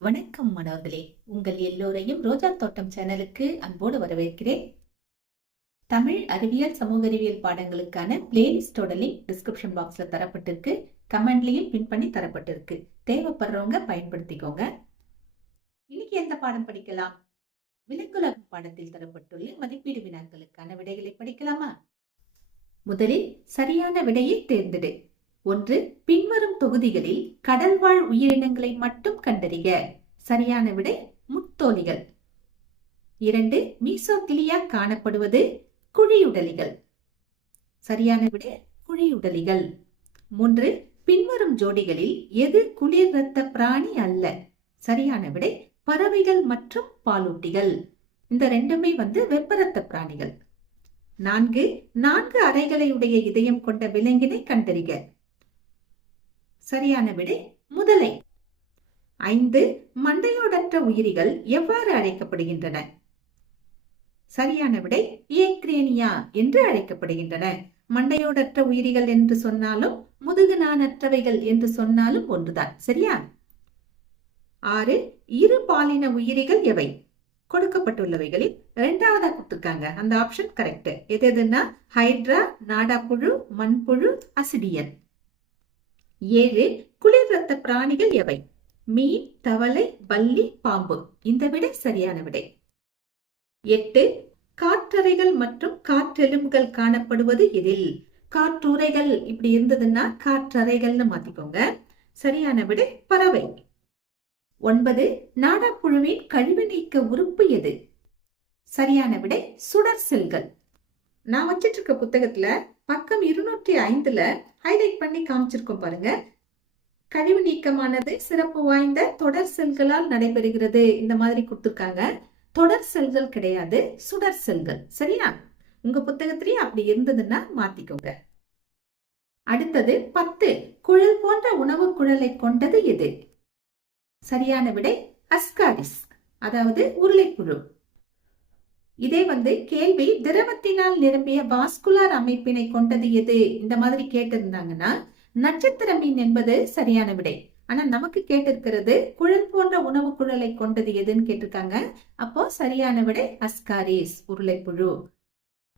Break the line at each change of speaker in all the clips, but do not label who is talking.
வணக்கம் மனோர்களே உங்கள் எல்லோரையும் ரோஜா தோட்டம் சேனலுக்கு அன்போடு வரவேற்கிறேன். தமிழ் அறிவியல் சமூக அறிவியல் பாடங்களுக்கான பிளேலிஸ்டோட லிங்க் டிஸ்கிரிப்ஷன் பாக்ஸ்ல தரப்பட்டிருக்கு. கமெண்ட்லயும் பின் பண்ணி தரப்பட்டிருக்கு. தேவைப்படுறவங்க பயன்படுத்திக்கோங்க. இன்னைக்கு எந்த பாடம் படிக்கலாம்? விலங்குலகம் பாடத்தில் தரப்பட்டுள்ள மதிப்பீடு வினாக்களுக்கான விடைகளை படிக்கலாமா? முதலில் சரியான விடையை தேர்ந்தெடு. ஒன்று பின்வரும் தொகுதிகளில் கடல்வாழ் உயிரினங்களை மட்டும் கண்டறிக. சரியான விடை முத்தோலிகள். இரண்டு மீசோகிலியா காணப்படுவது குழியுடலிகள். சரியான விடை குழியுடலிகள். மூன்று பின்வரும் ஜோடிகளில் எது குளிர் ரத்த பிராணி அல்ல? சரியான விடை பறவைகள் மற்றும் பாலூட்டிகள். இந்த ரெண்டுமே வந்து வெப்பரத்த பிராணிகள். நான்கு நான்கு அறைகளை உடைய இதயம் கொண்ட விலங்கினை கண்டறிக. சரியான விடை முதலை. ஐந்து மண்டையோடற்ற உயிரிகள் எவ்வாறு அழைக்கப்படுகின்றன? சரியான விடை ஏக்ரேனியா என்று அழைக்கப்படுகின்றன. மண்டையோடற்ற உயிரிகள் என்று சொன்னாலும் முதுகு நானற்றவைகள் என்று சொன்னாலும் ஒன்றுதான் சரியா? ஆறு இரு பாலின உயிரிகள் எவை? கொடுக்கப்பட்டுள்ளவைகளில் இரண்டாவதா கொடுத்துருக்காங்க. அந்த ஆப்ஷன் கரெக்ட் எது எதுன்னா ஹைட்ரா நாடாப்புழு மண்புழு அசிடியன். ஏழு குளிர் ரத்த பிராணிகள் எவை? மீன் தவளை பல்லி பாம்பு. இந்த விடை சரியான விடை. எட்டு காற்றறைகள் மற்றும் காற்றெலும்புகள் காணப்படுவது எதில்? காற்றுரைகள். இப்படி இருந்ததுன்னா காற்றறைகள்னு மாத்திக்கோங்க. சரியான விடை பறவை. ஒன்பது நாடாப்புழுவின் கழிவு நீக்க உறுப்பு எது? சரியான விடை சுடர் செல்கள். நான் வச்சிட்டு இருக்க புத்தகத்துல பக்கம் இருநூற்றி ஐந்துல ஹைலைட் பண்ணி காமிச்சிருக்கோம் பாருங்க. கழிவு நீக்கமானது சிறப்பு வாய்ந்த தொடர் செல்களால் நடைபெறுகிறது. இந்த மாதிரி கொடுத்துருக்காங்க. தொடர் செல்கள் கிடையாது சுடர் செல்கள். சரியா? உங்க புத்தகத்திலேயே அப்படி இருந்ததுன்னா மாத்திக்கோங்க. அடுத்தது பத்து குழல் போன்ற உணவு குழலை கொண்டது எது? சரியான விடை அஸ்காரிஸ் அதாவது உருளைப்புழு இதே வந்து கேள்வி திரவத்தினால் நிரம்பிய வாஸ்குலார் அமைப்பினை கொண்டது எது? இந்த மாதிரி கேட்டிருந்தாங்கன்னா நட்சத்திர மீன் என்பது சரியான விடை. ஆனா நமக்கு கேட்டிருக்கிறது குழல் போன்ற உணவு குழலை கொண்டது எதுன்னு கேட்டிருக்காங்க. அப்போ சரியான விடை அஸ்காரிஸ் உருளைப்புழு.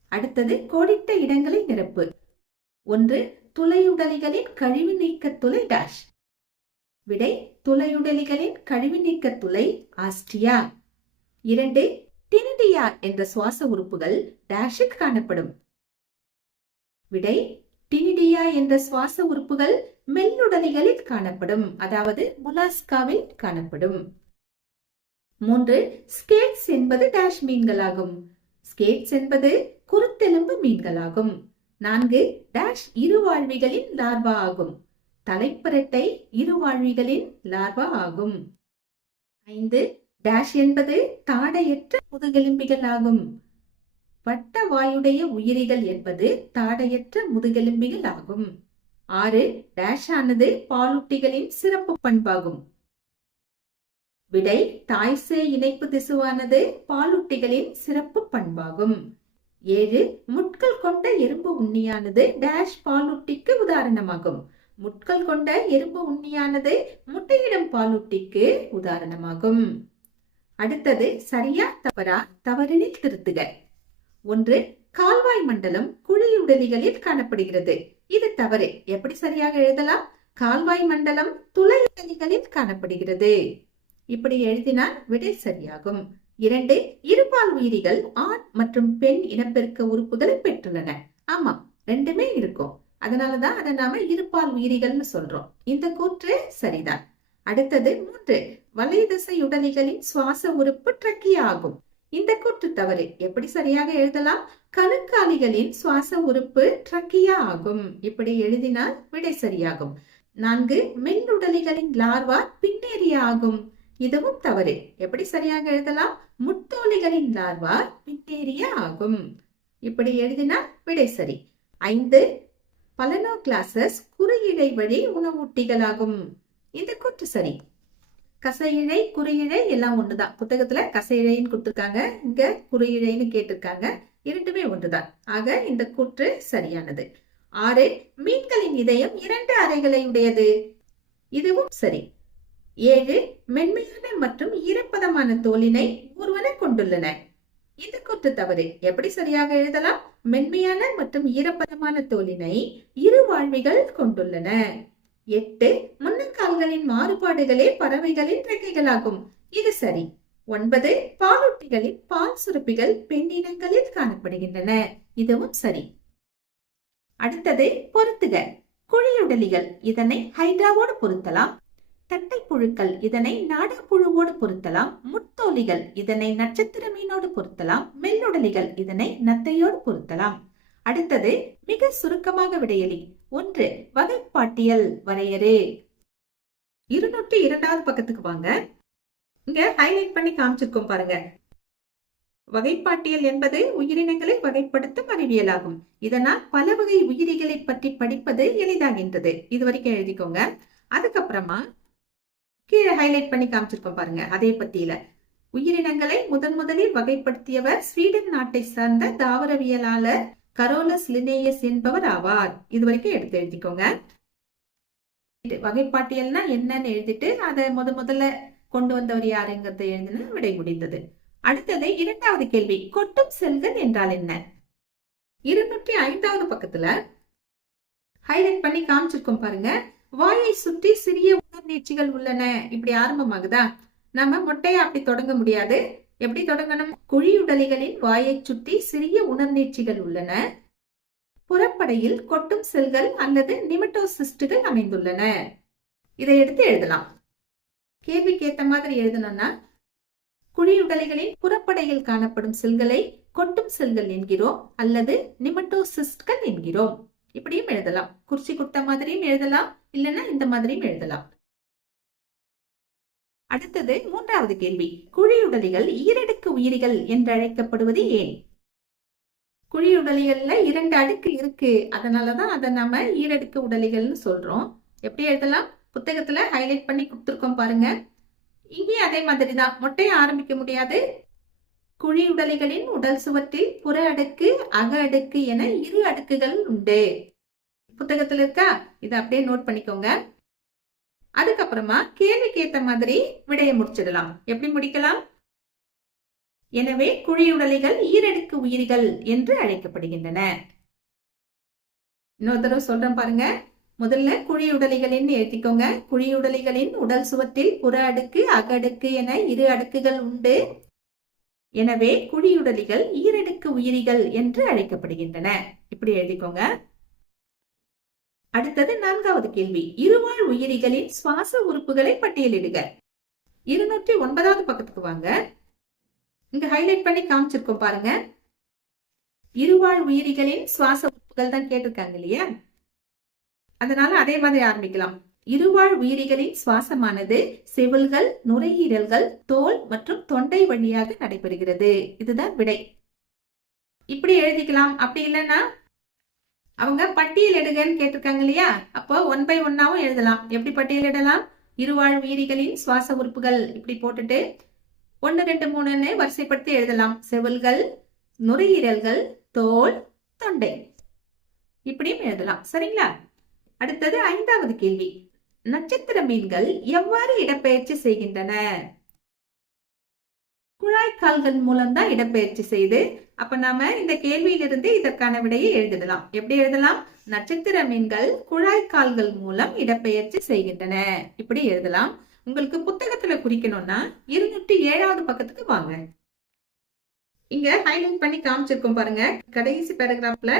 அடுத்தது கோடிட்ட இடங்களை நிரப்பு. ஒன்று துளையுடலிகளின் கழிவு நீக்க துளை டாஷ் விடை துளையுடலிகளின் கழிவு நீக்க துளை ஆஸ்ட்ரியா. இரண்டு டினிடியா என்ற சுவாச உறுப்புகள் டேஷில் காணப்படும். விடை டினிடியா என்ற சுவாச உறுப்புகள் மெல்லுடலிகளில் காணப்படும் அதாவது முலாஸ்காவில் காணப்படும். மூன்று ஸ்கேட்ஸ் என்பது டேஷ் மீன்களாகும். ஸ்கேட்ஸ் என்பது குருத்தெலும்பு மீன்களாகும். நான்கு டேஷ் இருவாழ்விகளின் லார்வா ஆகும். தலைப்பரட்டை இருவாழ்விகளின் லார்வா ஆகும். ஐந்து டேஷ் என்பது தாடையற்ற முதுகெலும்பிகள் ஆகும் வட்ட வாயுடைய உயிரிகள் என்பது தாடையற்ற முதுகெலும்பிகள் ஆகும் ஆறு டேஷ் ஆனது பாலூட்டிகளின் சிறப்பு பண்பாகும். விடை தாய்சே இணைப்பு திசுவானது பாலூட்டிகளின் சிறப்பு பண்பாகும். ஏழு முட்கள் கொண்ட எறும்பு உண்ணியானது டேஷ் பாலூட்டிக்கு உதாரணமாகும். முட்கள் கொண்ட எறும்பு உண்ணியானது முட்டையிடும் பாலூட்டிக்கு உதாரணமாகும். அடுத்தது சரியா தவறா தவறினில் திருத்துக. ஒன்று கால்வாய் மண்டலம் குழியுடலிகளில் காணப்படுகிறது. இது தவறு. எப்படி சரியாக எழுதலாம்? கால்வாய் மண்டலம் துளையுடலிகளில் காணப்படுகிறது. இப்படி எழுதினால் விடை சரியாகும். இரண்டு இருபால் உயிரிகள் ஆண் மற்றும் பெண் இனப்பெருக்க உறுப்புகளை பெற்றுள்ளன. ஆமா ரெண்டுமே இருக்கும். அதனாலதான் அதை நாம இருபால் உயிரிகள்னு சொல்றோம். இந்த கூற்று சரிதான். அடுத்தது மூன்று வலைதசை உடலிகளின் சுவாச உறுப்பு ட்ரக்கியா ஆகும் இந்த கூற்று தவறு. எப்படி சரியாக எழுதலாம்? கணுக்காலிகளின் சுவாச உறுப்பு ட்ரக்கியா ஆகும் இப்படி எழுதினால் விடை சரியாகும். நான்கு மெல்லுடலிகளின் லார்வா பின்னேரியா ஆகும் இதுவும் தவறு. எப்படி சரியாக எழுதலாம்? முத்தோலிகளின் லார்வா பின்னேறிய ஆகும் இப்படி எழுதினால் விடை சரி. ஐந்து பலனோ கிளாசஸ் குறுகிழை வழி உணவூட்டிகளாகும். இந்த கூற்று சரி. கசையிழை குறியிழை எல்லாம் ஒன்றுதான் புத்தகத்துல கசையிழைன்னு கொடுத்துருக்காங்க. இங்க குறியிழைன்னு கேட்டிருக்காங்க. இரண்டுமே ஒன்றுதான். ஆக இந்த கூற்று சரியானது. ஆறு மீன்களின் இதயம் இரண்டு அறைகளை உடையது. இதுவும் சரி. ஏழு மென்மையான மற்றும் ஈரப்பதமான தோலினை ஊர்வன கொண்டுள்ளன. இந்த கூற்று தவறு. எப்படி சரியாக எழுதலாம்? மென்மையான மற்றும் ஈரப்பதமான தோலினை இரு வாழ்விகள் கொண்டுள்ளன. எட்டு முன்னக்கால்களின் மாறுபாடுகளே பறவைகளின் ரெக்கைகளாகும். இது சரி. ஒன்பது பாலூட்டிகளின் பால் சுரப்பிகள் பெண்ணினங்களில் காணப்படுகின்றன. இதுவும் சரி. அடுத்தது பொருத்துக குழியுடலிகள். இதனை ஹைட்ராவோடு பொருத்தலாம். தட்டை புழுக்கள் இதனை நாடாப்புழுவோடு பொருத்தலாம். முத்தோலிகள். இதனை நட்சத்திர மீனோடு பொருத்தலாம். மெல்லுடலிகள். இதனை நத்தையோடு பொருத்தலாம். அடுத்தது மிக சுருக்கமாக விடையலி. ஒன்று வகைப்பாட்டியல் வரையறு. இருநூற்றி இரண்டாவது பக்கத்துக்கு வாங்க. இங்க ஹைலைட் பண்ணி காமிச்சிருக்கோம் பாருங்க. வகைப்பாட்டியல் என்பது உயிரினங்களை வகைப்படுத்தும் அறிவியலாகும். இதனால் பல வகை உயிரிகளை பற்றி படிப்பது எளிதாகின்றது. இது வரைக்கும் எழுதிக்கோங்க. அதுக்கப்புறமா கீழே ஹைலைட் பண்ணி காமிச்சிருக்கோம் பாருங்க. அதே பத்தியில. உயிரினங்களை முதன் முதலில் வகைப்படுத்தியவர் ஸ்வீடன் நாட்டை சார்ந்த தாவரவியலாளர் கரோலஸ் லினேயஸ் என்பவர் ஆவார். இது வரைக்கும் எடுத்து எழுதிக்கோங்க. வகைப்பாட்டியல்னா என்னன்னு எழுதிட்டு அதை முத முதல்ல கொண்டு வந்தவர் யாருங்கிறத எழுதின விடை முடிந்தது. அடுத்தது இரண்டாவது கேள்வி கொட்டும் செல்கள் என்றால் என்ன? இருநூற்றி ஐந்தாவது பக்கத்துல ஹைலைட் பண்ணி காமிச்சிருக்கோம் பாருங்க. வாயை சுற்றி சிறிய உணர்நீட்சிகள் உள்ளன. இப்படி ஆரம்பமாகுதா? நம்ம முட்டையை அப்படி தொடங்க முடியாது. எப்படி தொடங்கணும்? குழியுடலிகளின் வாயை சுற்றி சிறிய உணர்நீட்சிகள் உள்ளன. புறப்படையில் கொட்டும் செல்கள் அல்லது நிமட்டோசிஸ்டுகள் அமைந்துள்ளன. இதை எடுத்து எழுதலாம். கேள்விக்கு ஏத்த மாதிரி எழுதணும்னா குழியுடலிகளின் புறப்படையில் காணப்படும் செல்களை கொட்டும் செல்கள் என்கிறோம் அல்லது நிமட்டோசிஸ்ட்கள் என்கிறோம். இப்படியும் எழுதலாம். குறிச்சி கொடுத்த மாதிரியும் எழுதலாம். இல்லைன்னா இந்த மாதிரியும் எழுதலாம். அடுத்தது மூன்றாவது கேள்வி. குழியுடலிகள் ஈரடுக்கு உயிரிகள் என்று அழைக்கப்படுவது ஏன்? குழியுடலிகள்ல இரண்டு அடுக்கு இருக்கு. அதனாலதான் அதை நம்ம ஈரடுக்கு உடலிகள்னு சொல்றோம். எப்படி எழுதலாம்? புத்தகத்துல ஹைலைட் பண்ணி கொடுத்துருக்கோம் பாருங்க. இங்கேயும் அதே மாதிரி தான் மொட்டையை ஆரம்பிக்க முடியாது. குழி உடலிகளின் உடல் சுவற்றில் புற அடுக்கு அக அடுக்கு என இரு அடுக்குகள் உண்டு. புத்தகத்துல இருக்கா? இதை அப்படியே நோட் பண்ணிக்கோங்க. அதுக்கப்புறமா கேள்விக்கு ஏத்த மாதிரி விடையை முடிச்சிடலாம். எப்படி முடிக்கலாம்? எனவே குழியுடலிகள் ஈரடுக்கு உயிரிகள் என்று அழைக்கப்படுகின்றன. இன்னொரு தடவை சொல்றேன் பாருங்க. முதல்ல குழியுடலிகளின் எழுதிக்கோங்க குழியுடலிகளின் உடல் சுவற்றில் புற அடுக்கு அகடுக்கு என இரு அடுக்குகள் உண்டு. எனவே குழியுடலிகள் ஈரடுக்கு உயிரிகள் என்று அழைக்கப்படுகின்றன. இப்படி எழுதிக்கோங்க. அடுத்தது நான்காவது கேள்வி. இருவாழ் உயிரிகளின் சுவாச உறுப்புகளை பட்டியலிடுக. இருநூற்றி ஒன்பதாவது பக்கத்துக்கு வாங்க. இங்க ஹைலைட் பண்ணி காமிச்சிருக்கோம் பாருங்க. இருவாழ் உயிரிகளின் சுவாச உறுப்புகள் தான் கேட்டிருக்காங்க இல்லையா? அதனால அதே மாதிரி ஆரம்பிக்கலாம். இருவாழ் உயிரிகளின் சுவாசமானது செவில்கள் நுரையீரல்கள் தோல் மற்றும் தொண்டை வழியாக நடைபெறுகிறது. இதுதான் விடை. இப்படி எழுதிக்கலாம். அப்படி இல்லைன்னா அவங்க பட்டியலிடுகன்னு கேட்டிருக்காங்க இல்லையா? அப்போ ஒன் பை ஒன்னாவும் எழுதலாம். எப்படி பட்டியலிடலாம் இருவாழ் உயிரிகளின் சுவாச உறுப்புகள் இப்படி போட்டுட்டு ஒன்று ரெண்டு மூணுன்னு வரிசைப்படுத்தி எழுதலாம். செவில்கள் நுரையீரல்கள் தோல் தொண்டை இப்படியும் எழுதலாம். சரிங்களா? அடுத்தது ஐந்தாவது கேள்வி. நட்சத்திர மீன்கள் எவ்வாறு இடப்பெயர்ச்சி செய்கின்றன? குழாய்க்கால்கள் மூலம் தான் இடப்பெயர்ச்சி செய்து அப்ப நாம இந்த கேள்வியிலிருந்து இதற்கான விடையை எழுதிடலாம். எப்படி எழுதலாம்? நட்சத்திர மீன்கள் குழாய்க்கால்கள் மூலம் இடப்பெயர்ச்சி செய்கின்றன. இப்படி எழுதலாம். உங்களுக்கு புத்தகத்துல குறிக்கணும்னா இருநூற்றி ஏழாவது பக்கத்துக்கு வாங்க. இங்க ஹைலைட் பண்ணி காமிச்சிருக்கோம் பாருங்க. கடைசி பேராகிராஃப்ல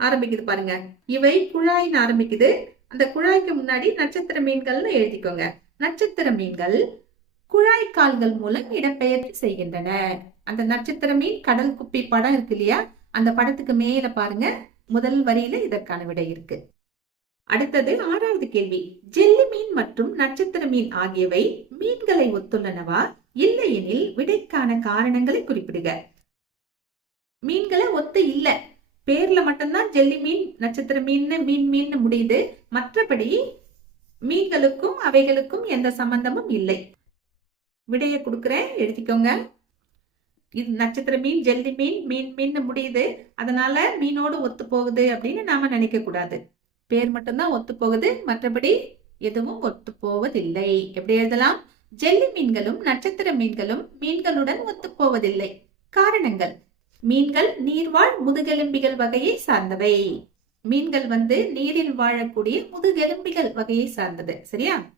ஆரம்பிக்குது பாருங்க. இவை குழாயின்னு ஆரம்பிக்குது. அந்த குழாய்க்கு முன்னாடி நட்சத்திர மீன்கள்னு எழுதிக்கோங்க. நட்சத்திர மீன்கள் குழாய் கால்கள் மூலம் இடப்பெயர்ச்சி செய்கின்றன. அந்த நட்சத்திர மீன் கடல் குப்பி படம் இருக்கு இல்லையா? அந்த படத்துக்கு மேல பாருங்க. முதல் வரியில இதற்கான விடை இருக்கு. அடுத்தது ஆறாவது கேள்வி. ஜெல்லி மீன் மற்றும் நட்சத்திர மீன் ஆகியவை மீன்களை ஒத்துள்ளனவா? இல்லையெனில் விடைக்கான காரணங்களை குறிப்பிடுக. மீன்களை ஒத்து இல்ல. பேர்ல மட்டும்தான் ஜெல்லி மீன் நட்சத்திர மீன் மீன் மீன் முடியுது. மற்றபடி மீன்களுக்கும் அவைகளுக்கும் எந்த சம்பந்தமும் இல்லை. விடைய கொடுக்குறேன். எழுதிக்கோங்க இது நட்சத்திர மீன் ஜெல்லி மீன் மீன் மீன் முடியுது. அதனால மீனோடு ஒத்து போகுது அப்படின்னு நாம நினைக்க கூடாது. பேர் மட்டும்தான் ஒத்து போகுது. மற்றபடி எதுவும் ஒத்து போவதில்லை. எப்படி எழுதலாம்? ஜெல்லி மீன்களும் நட்சத்திர மீன்களும் மீன்களுடன் ஒத்து போவதில்லை. காரணங்கள். மீன்கள் நீர்வாழ் முதுகெலும்பிகள் வகையை சார்ந்தவை. மீன்கள் வந்து நீரில் வாழக்கூடிய முதுகெலும்பிகள் வகையை சார்ந்தது. சரியா?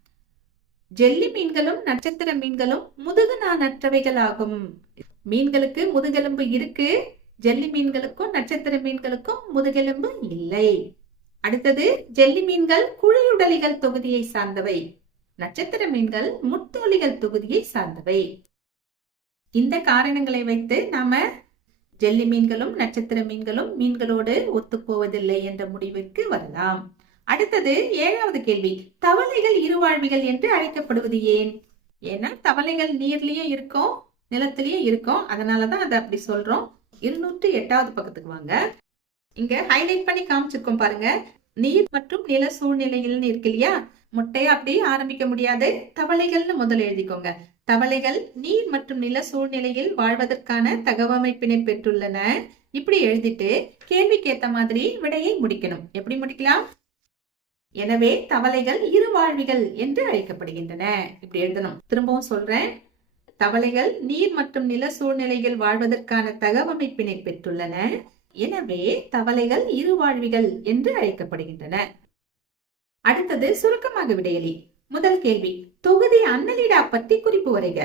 ஜெல்லி மீன்களும் நட்சத்திர மீன்களும் முதுகு நாணற்றவைகள் ஆகும் மீன்களுக்கு முதுகெலும்பு இருக்கு ஜெல்லி மீன்களுக்கும் நட்சத்திர மீன்களுக்கும் முதுகெலும்பு இல்லை. அடுத்தது ஜெல்லி மீன்கள் குழியுடலிகள் தொகுதியை சார்ந்தவை. நட்சத்திர மீன்கள் முத்தோலிகள் தொகுதியை சார்ந்தவை. இந்த காரணங்களை வைத்து நாம ஜெல்லி மீன்களும் நட்சத்திர மீன்களும் மீன்களோடு ஒத்துப்போவதில்லை என்ற முடிவுக்கு வரலாம். அடுத்தது ஏழாவது கேள்வி. தவளைகள் இருவாழ்விகள் என்று அழைக்கப்படுவது ஏன்? ஏன்னா தவளைகள் நீர்லயும் இருக்கும் நிலத்திலயும் இருக்கும். அதனாலதான் அதை அப்படி சொல்றோம். இருநூற்று எட்டாவது பக்கத்துக்கு வாங்க. இங்க ஹைலைட் பண்ணி காமிச்சிருக்கோம் பாருங்க. நீர் மற்றும் நில சூழ்நிலைகள்னு இருக்கு இல்லையா? முட்டையை அப்படி ஆரம்பிக்க முடியாது. தவளைகள்னு முதல்ல எழுதிக்கோங்க. தவளைகள் நீர் மற்றும் நில சூழ்நிலையில் வாழ்வதற்கான தகவமைப்பினை பெற்றுள்ளன. இப்படி எழுதிட்டு கேள்விக்கு ஏத்த மாதிரி விடையை முடிக்கணும். எப்படி முடிக்கலாம்? எனவே தவளைகள் இருவாழ்விகள் என்று அழைக்கப்படுகின்றன. இப்படி எழுதணும். திரும்பவும் சொல்றேன். தவளைகள் நீர் மற்றும் நில சூழ்நிலையில் வாழ்வதற்கான தகவமைப்பினை பெற்றுள்ளன. எனவே தவளைகள் இருவாழ்விகள் என்று அழைக்கப்படுகின்றன. அடுத்தது சுருக்கமாக விடையலி. முதல் கேள்வி. தொகுதி அன்னலிடா பற்றி குறிப்பு வரைக.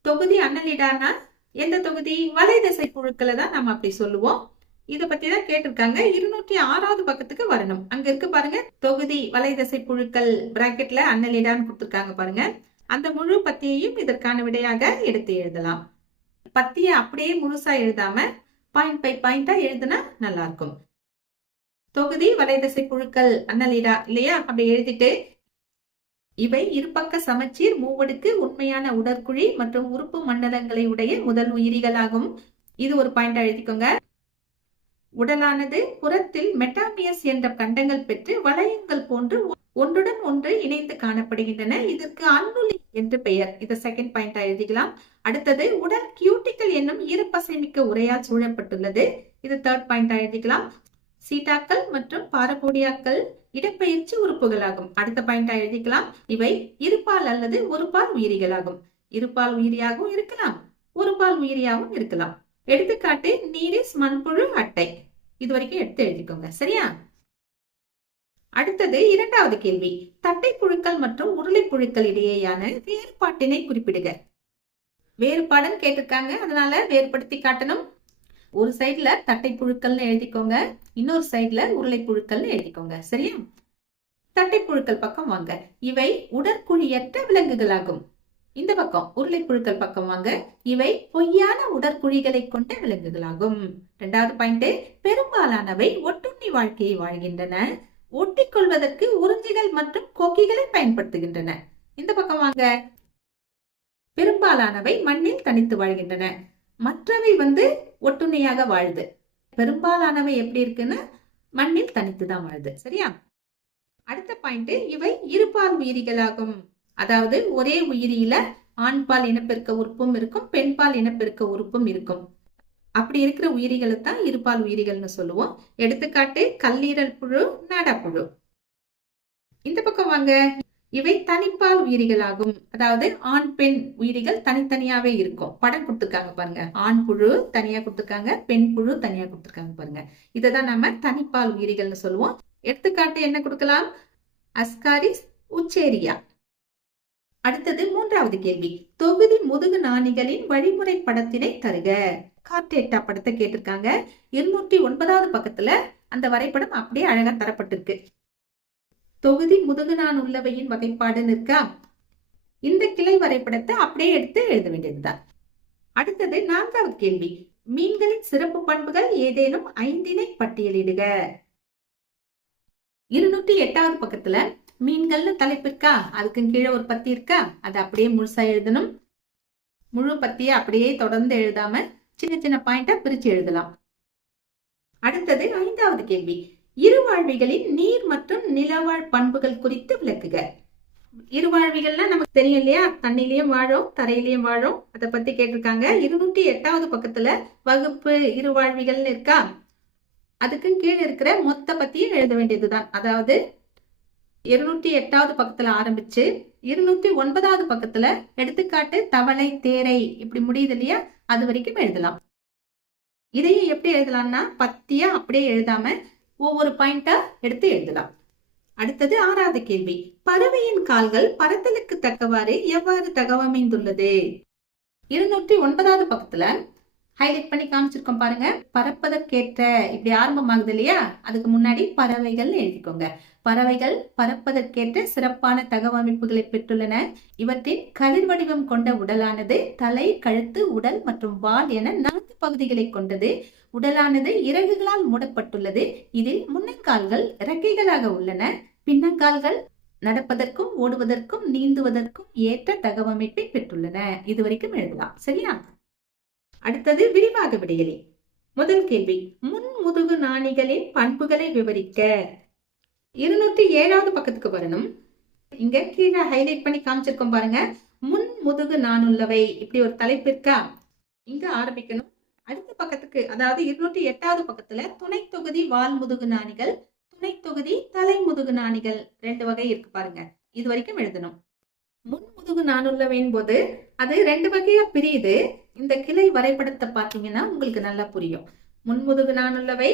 தொகுதி அன்னலிடானா எந்த தொகுதி? வலைதசை புழுக்களை தான் நம்ம அப்படி சொல்லுவோம். இதை பத்தி தான் கேட்டிருக்காங்க. இருநூற்றி ஆறாவது பக்கத்துக்கு வரணும். அங்க இருக்கு பாருங்க தொகுதி வலைதசை புழுக்கள் பிராக்கெட்ல அன்னலிடான்னு கொடுத்துருக்காங்க பாருங்க. அந்த முழு பத்தியையும் இதற்கான விடையாக எடுத்து எழுதலாம். பத்தியை அப்படியே முழுசா எழுதாம பாயிண்ட் பை பாயிண்டா எழுதுனா நல்லா இருக்கும் தொகுதி வலைதசை புழுக்கள் அன்னலீடா இல்லையா? அப்படி எழுதிட்டு இவை இருபக்க சமச்சீர் மூவடுக்கு உண்மையான உடற்குழி மற்றும் உறுப்பு மண்டலங்களை உடைய முதல் உயிரிகளாகும். இது ஒரு பாயிண்ட் எழுதிக்கோங்க. உடலானது புறத்தில் மெட்டாமியஸ் என்ற கண்டங்கள் பெற்று வளையங்கள் போன்று ஒன்றுடன் ஒன்று இணைந்து காணப்படுகின்றன. இதற்கு அன்னுலி என்று பெயர். இதை செகண்ட் பாயிண்டா எழுதிக்கலாம். அடுத்தது உடல் கியூட்டிக்கல் என்னும் ஈரப்பசைமிக்க உரையால் சூழப்பட்டுள்ளது. இது தேர்ட் பாயிண்டா எழுதிக்கலாம். சீட்டாக்கள் மற்றும் பாரபோடியாக்கள் இடப்பெயர்ச்சி உறுப்புகளாகும். அடுத்த பாயிண்டா எழுதிக்கலாம். இவை இருபால் அல்லது ஒருபால் உயிரிகளாகும். இருபால் உயிரியாகவும் இருக்கலாம். ஒருபால் உயிரியாகவும் இருக்கலாம். எடுத்துக்காட்டு நீரிஸ் மண்புழு அட்டை. இது வரைக்கும் எடுத்து எழுதிக்கோங்க. சரியா? அடுத்தது இரண்டாவது கேள்வி. தட்டை புழுக்கள் மற்றும் உருளை புழுக்கள் இடையேயான வேறுபாட்டினை குறிப்பிடுக. வேறுபாடுன்னு கேட்டிருக்காங்க. அதனால வேறுபடுத்தி காட்டணும். ஒரு சைடுல தட்டை புழுக்கள்னு எழுதிக்கோங்க. இன்னொரு சைடுல உருளை புழுக்கள்னு எழுதிக்கோங்க. சரியா? தட்டை புழுக்கள் பக்கம் வாங்க. இவை உடற்குழியற்ற விலங்குகளாகும். இந்த பக்கம் உருளை புழுக்கள் பக்கம் வாங்க. இவை பொய்யான உடற்குழிகளை கொண்ட விலங்குகளாகும். இரண்டாவது பாயிண்ட் பெரும்பாலானவை ஒட்டுண்ணி வாழ்க்கையை வாழ்கின்றன. ஒட்டிக்கொள்வதற்கு உறிஞ்சிகள் மற்றும் கொக்கிகளை பயன்படுத்துகின்றன. இந்த பக்கம் வாங்க. பெரும்பாலானவை மண்ணில் தனித்து வாழ்கின்றன. மற்றவை வந்து ஒட்டுண்ணியாக வாழுது பெரும்பாலானவை எப்படி இருக்குன்னு மண்ணில் தனித்து தான் வாழுது சரியா? அடுத்த பாயிண்ட் இவை இருபால் உயிரிகளாகும். அதாவது ஒரே உயிரியில ஆண்பால் இனப்பெருக்க உறுப்பும் இருக்கும் பெண்பால் இனப்பெருக்க உறுப்பும் இருக்கும். அப்படி இருக்கிற உயிரிகளை தான் இருபால் உயிரிகள்னு சொல்லுவோம். எடுத்துக்காட்டு கல்லீரல் புழு நாடாப்புழு. இந்த பக்கம் வாங்க. இவை தனிப்பால் உயிரிகளாகும். அதாவது ஆண் பெண் உயிரிகள் தனித்தனியாவே இருக்கும். படம் கொடுத்துருக்காங்க பாருங்க. ஆண் புழு தனியா கொடுத்துருக்காங்க பெண் புழு தனியா கொடுத்துருக்காங்க பாருங்க. இததான் நம்ம தனிப்பால் உயிரிகள்னு சொல்லுவோம். எடுத்துக்காட்டு என்ன கொடுக்கலாம்? Ascaris Wuchereria. அடுத்தது மூன்றாவது கேள்வி. தொகுதி முதுகு நாணிகளின் வழிமுறை படத்தினை தருக. கார்டேட்டா படத்தை கேட்டிருக்காங்க. இருநூற்றி ஒன்பதாவது பக்கத்துல அந்த வரைபடம் அப்படியே அழகா தரப்பட்டிருக்கு. தொகுதி முதுகுநான் உள்ளவையின் வகைப்பாடுன்னு இருக்கா இந்த கிளை வரைபடத்தை அப்படியே எடுத்து எழுத வேண்டியதுதான் அடுத்தது நான்காவது கேள்வி. மீன்களின் சிறப்பு பண்புகள் ஏதேனும் ஐந்தினை பட்டியலிடுக. இருநூற்றி எட்டாவது பக்கத்துல மீன்கள்னு தலைப்பு இருக்கா? அதுக்கு கீழே ஒரு பத்தி இருக்கா? அதை அப்படியே முழுசா எழுதணும். முழு பத்தியை அப்படியே தொடர்ந்து எழுதாம சின்ன சின்ன பாயிண்டா பிரிச்சு எழுதலாம். அடுத்தது ஐந்தாவது கேள்வி. இருவாழ்விகளின் நீர் மற்றும் நிலவாழ் பண்புகள் குறித்து விளக்குக. இருவாழ்விகள்னா நமக்கு தெரியும் இல்லையா? தண்ணிலையும் வாழும் தரையிலையும் வாழும். அதை பத்தி கேட்டிருக்காங்க. இருநூற்றி எட்டாவது பக்கத்துல வகுப்பு இருவாழ்விகள்னு இருக்கா? அதுக்கு கீழே இருக்கிற மொத்த பத்தியும் எழுத வேண்டியதுதான். அதாவது இருநூத்தி எட்டாவது பக்கத்துல ஆரம்பிச்சு இருநூத்தி ஒன்பதாவது பக்கத்துல எடுத்துக்காட்டு தவளை தேரை இப்படி முடியுது இல்லையா? அது வரைக்கும் எழுதலாம். இதையும் எப்படி எழுதலாம்னா பத்தியா அப்படியே எழுதாம ஒவ்வொரு பாயிண்டா எடுத்து எழுதலாம். அடுத்தது ஆறாவது கேள்வி. பறவையின் கால்கள் பறத்தலுக்கு தக்கவாறு எவ்வாறு தகவமைந்துள்ளது? இருநூற்றி ஒன்பதாவது பக்கத்துல ஹைலைட் பண்ணி காமிச்சிருக்கோம் பாருங்க. பறப்பதற்கேற்ற இப்படி ஆரம்பமாகுது இல்லையா? அதுக்கு முன்னாடி பறவைகள் எழுதிக்கோங்க. பறவைகள் பறப்பதற்கேற்ற சிறப்பான தகவமைப்புகளை பெற்றுள்ளன. இவற்றின் கதிர் வடிவம் கொண்ட உடலானது தலை கழுத்து உடல் மற்றும் வால் என நான்கு பகுதிகளை கொண்டது. உடலானது இறகுகளால் மூடப்பட்டுள்ளது. இதில் முன்னங்கால்கள் இறக்கைகளாக உள்ளன. பின்னங்கால்கள் நடப்பதற்கும் ஓடுவதற்கும் நீந்துவதற்கும் ஏற்ற தகவமைப்பை பெற்றுள்ளன. இது வரைக்கும் எழுதலாம். சரியா? அடுத்தது விரிவாக விடையலி முதல் கேள்வி முன் முதுகு நாணிகளின் பண்புகளை விவரிக்க. இருநூத்தி ஏழாவது பக்கத்துக்கு வரணும். இங்க கீழே ஹைலைட் பண்ணி காமிச்சிருக்கோம் பாருங்க. முன் முதுகு நானுள்ளவை இப்படி ஒரு தலைப்பு இருக்கா? இங்க ஆரம்பிக்கணும். அடுத்த பக்கத்துக்கு அதாவது இருநூத்தி எட்டாவது பக்கத்துல துணை தொகுதி வால் முதுகு நாணிகள் துணை தொகுதி தலை முதுகு நாணிகள். ரெண்டு வகை இருக்கு பாருங்க. இது வரைக்கும் எழுதணும். முன் முதுகு நானுள்ளவையின் போது அது ரெண்டு வகையா பிரியுது. இந்த கிளை வரைபடத்தை பார்த்தீங்கன்னா உங்களுக்கு நல்லா புரியும். முன்முதுகு நாணுள்ளவை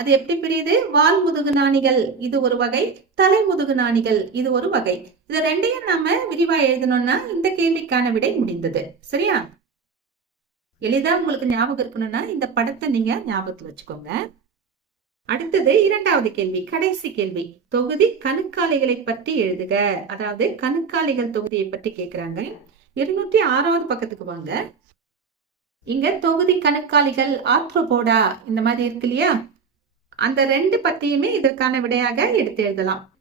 அது எப்படி பிரியுது? வால் முதுகு நாணிகள் இது ஒரு வகை. தலை முதுகு நாணிகள் இது ஒரு வகை. இது ரெண்டையும் நாம விரிவா எழுதணும்னா இந்த கேள்விக்கான விடை முடிந்தது. சரியா? எளிதா உங்களுக்கு ஞாபகம் இருக்கணும்னா இந்த படத்தை நீங்க ஞாபகத்து வச்சுக்கோங்க. அடுத்தது இரண்டாவது கேள்வி கடைசி கேள்வி. தொகுதி கணுக்காலிகளை பற்றி எழுதுக. அதாவது கணுக்காலிகள் தொகுதியை பற்றி கேக்குறாங்க. இருநூற்றி ஆறாவது பக்கத்துக்கு வாங்க. இங்க தொகுதி கணக்காளிகள் ஆத்ரோபோடா இந்த மாதிரி இருக்கு இல்லையா? அந்த ரெண்டு பத்தியுமே இதற்கான விடையாக எடுத்து எழுதலாம்.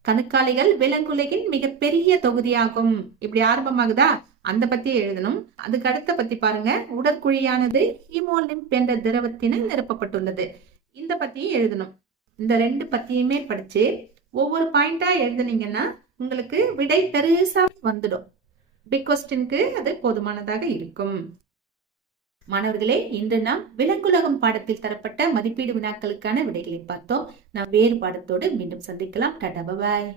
கணக்காளிகள் விலங்குலகின் மிகப்பெரிய தொகுதியாகும். இப்படி ஆரம்பமாகுதா? அந்த பத்தி எழுதணும். அதுக்கு அடுத்த பத்தி பாருங்க. உடற்குழியானது ஹீமோலிம்ப் என்ற திரவத்தினால் நிரப்பப்பட்டுள்ளது. இந்த பத்தியும் எழுதணும். இந்த ரெண்டு பத்தியுமே படிச்சு ஒவ்வொரு பாயிண்டா எழுதுனீங்கன்னா உங்களுக்கு விடை பெருசா வந்துடும். பிக் கொஸ்டினுக்கு அது போதுமானதாக இருக்கும். மாணவர்களே இன்று நாம் விலக்குலகம் பாடத்தில் தரப்பட்ட மதிப்பீடு வினாக்களுக்கான விடைகளை பார்த்தோம். நாம் வேறு பாடத்தோடு மீண்டும் சந்திக்கலாம். டாடா பாய்.